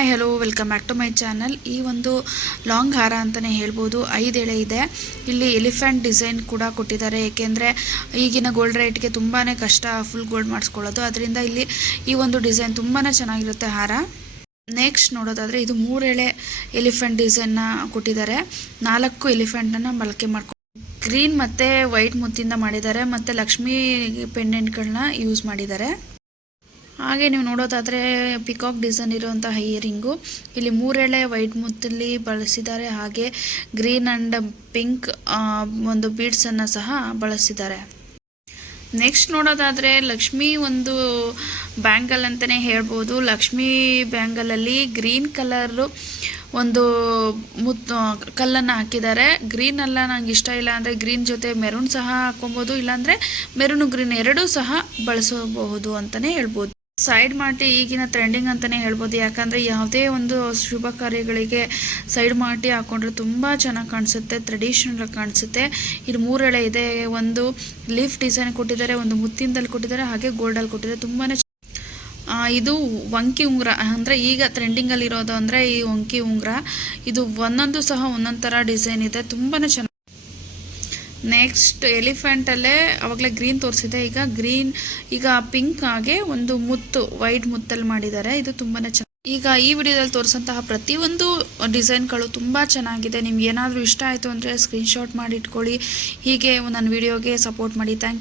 Hi hello welcome back to my channel. ಈ ಒಂದು long ಹಾರ ಅಂತಲೇ ಹೇಳ್ಬೋದು. 5 ಎಳೆ ಇದೆ. ಇಲ್ಲಿ ಎಲಿಫೆಂಟ್ ಡಿಸೈನ್ ಕೂಡ ಕೊಟ್ಟಿದ್ದಾರೆ. ಏಕೆಂದರೆ ಈಗಿನ ಗೋಲ್ಡ್ ರೇಟ್ಗೆ ತುಂಬಾ ಕಷ್ಟ ಫುಲ್ ಗೋಲ್ಡ್ ಮಾಡಿಸ್ಕೊಳ್ಳೋದು. ಅದರಿಂದ ಇಲ್ಲಿ ಈ ಒಂದು ಡಿಸೈನ್ ತುಂಬಾ ಚೆನ್ನಾಗಿರುತ್ತೆ ಹಾರ. ನೆಕ್ಸ್ಟ್ ನೋಡೋದಾದರೆ ಇದು 3 ಎಳೆ ಎಲಿಫೆಂಟ್ ಡಿಸೈನ್ನ ಕೊಟ್ಟಿದ್ದಾರೆ. 4 ಎಲಿಫೆಂಟನ್ನು ಬಳಕೆ ಮಾಡ್ಕೊಂಡು ಗ್ರೀನ್ ಮತ್ತು ವೈಟ್ ಮುತ್ತಿಂದ ಮಾಡಿದ್ದಾರೆ ಮತ್ತು ಲಕ್ಷ್ಮೀ ಪೆಂಡೆಂಟ್ಗಳನ್ನ ಯೂಸ್ ಮಾಡಿದ್ದಾರೆ. ಹಾಗೆ ನೀವು ನೋಡೋದಾದರೆ ಪಿಕಾಕ್ ಡಿಸೈನ್ ಇರುವಂತಹ ಇಯರಿಂಗು ಇಲ್ಲಿ 3 ಎಳೆ ವೈಟ್ ಮುತ್ತಲ್ಲಿ ಬಳಸಿದ್ದಾರೆ. ಹಾಗೆ ಗ್ರೀನ್ ಆ್ಯಂಡ್ ಪಿಂಕ್ ಒಂದು ಬೀಡ್ಸನ್ನು ಸಹ ಬಳಸಿದ್ದಾರೆ. ನೆಕ್ಸ್ಟ್ ನೋಡೋದಾದರೆ ಲಕ್ಷ್ಮಿ ಒಂದು ಬ್ಯಾಂಗಲ್ ಅಂತಲೇ ಹೇಳ್ಬೋದು. ಲಕ್ಷ್ಮಿ ಬ್ಯಾಂಗಲಲ್ಲಿ ಗ್ರೀನ್ ಕಲರು ಒಂದು ಕಲ್ಲನ್ನು ಹಾಕಿದ್ದಾರೆ. ಗ್ರೀನ್ ಅಲ್ಲ, ನಂಗೆ ಇಷ್ಟ ಇಲ್ಲ ಅಂದರೆ ಗ್ರೀನ್ ಜೊತೆ ಮೆರೂನ್ ಸಹ ಹಾಕೊಬೋದು, ಇಲ್ಲಾಂದರೆ ಮೆರೂನು ಗ್ರೀನ್ ಎರಡೂ ಸಹ ಬಳಸಬಹುದು ಅಂತಲೇ ಹೇಳ್ಬೋದು. ಸೈಡ್ ಮಾಟಿ ಈಗಿನ ಟ್ರೆಂಡಿಂಗ್ ಅಂತಲೇ ಹೇಳ್ಬೋದು. ಯಾಕಂದರೆ ಯಾವುದೇ ಒಂದು ಶುಭ ಕಾರ್ಯಗಳಿಗೆ ಸೈಡ್ ಮಾಟಿ ಹಾಕ್ಕೊಂಡ್ರೆ ತುಂಬ ಚೆನ್ನಾಗಿ ಕಾಣಿಸುತ್ತೆ, ಟ್ರೆಡಿಷ್ನಲ್ ಕಾಣಿಸುತ್ತೆ. ಇದು 3 ಎಳೆ ಇದೆ. ಒಂದು ಲೀಫ್ ಡಿಸೈನ್ ಕೊಟ್ಟಿದ್ದಾರೆ, ಒಂದು ಮುತ್ತಿಂದಲ್ಲಿ ಕೊಟ್ಟಿದ್ದಾರೆ, ಹಾಗೆ ಗೋಲ್ಡಲ್ಲಿ ಕೊಟ್ಟಿದ್ದಾರೆ. ತುಂಬಾ ಇದು ವಂಕಿ ಉಂಗುರ ಅಂದರೆ ಈಗ ಟ್ರೆಂಡಿಂಗಲ್ಲಿರೋದು ಅಂದರೆ ಈ ವಂಕಿ ಉಂಗುರ. ಇದು ಒಂದೊಂದು ಸಹ ಒಂದೊಂದು ಥರ ಡಿಸೈನ್ ಇದೆ, ತುಂಬಾ ಚೆನ್ನಾಗಿ. ನೆಕ್ಸ್ಟ್ ಎಲಿಫೆಂಟಲ್ಲೇ ಆವಾಗಲೇ ಗ್ರೀನ್ ತೋರಿಸಿದೆ, ಈಗ ಪಿಂಕ್ ಹಾಗೆ ಒಂದು ಮುತ್ತು ವೈಟ್ ಮುತ್ತಲ್ಲಿ ಮಾಡಿದ್ದಾರೆ. ಇದು ತುಂಬಾ ಚೆನ್ನಾಗಿ. ಈಗ ಈ ವಿಡಿಯೋದಲ್ಲಿ ತೋರಿಸಂತಹ ಪ್ರತಿಯೊಂದು ಡಿಸೈನ್ಗಳು ತುಂಬ ಚೆನ್ನಾಗಿದೆ. ನಿಮ್ಗೆ ಏನಾದರೂ ಇಷ್ಟ ಆಯಿತು ಅಂದರೆ ಸ್ಕ್ರೀನ್ಶಾಟ್ ಮಾಡಿ ಇಟ್ಕೊಳ್ಳಿ. ಹೀಗೆ ನನ್ನ ವಿಡಿಯೋಗೆ ಸಪೋರ್ಟ್ ಮಾಡಿ. Thank you.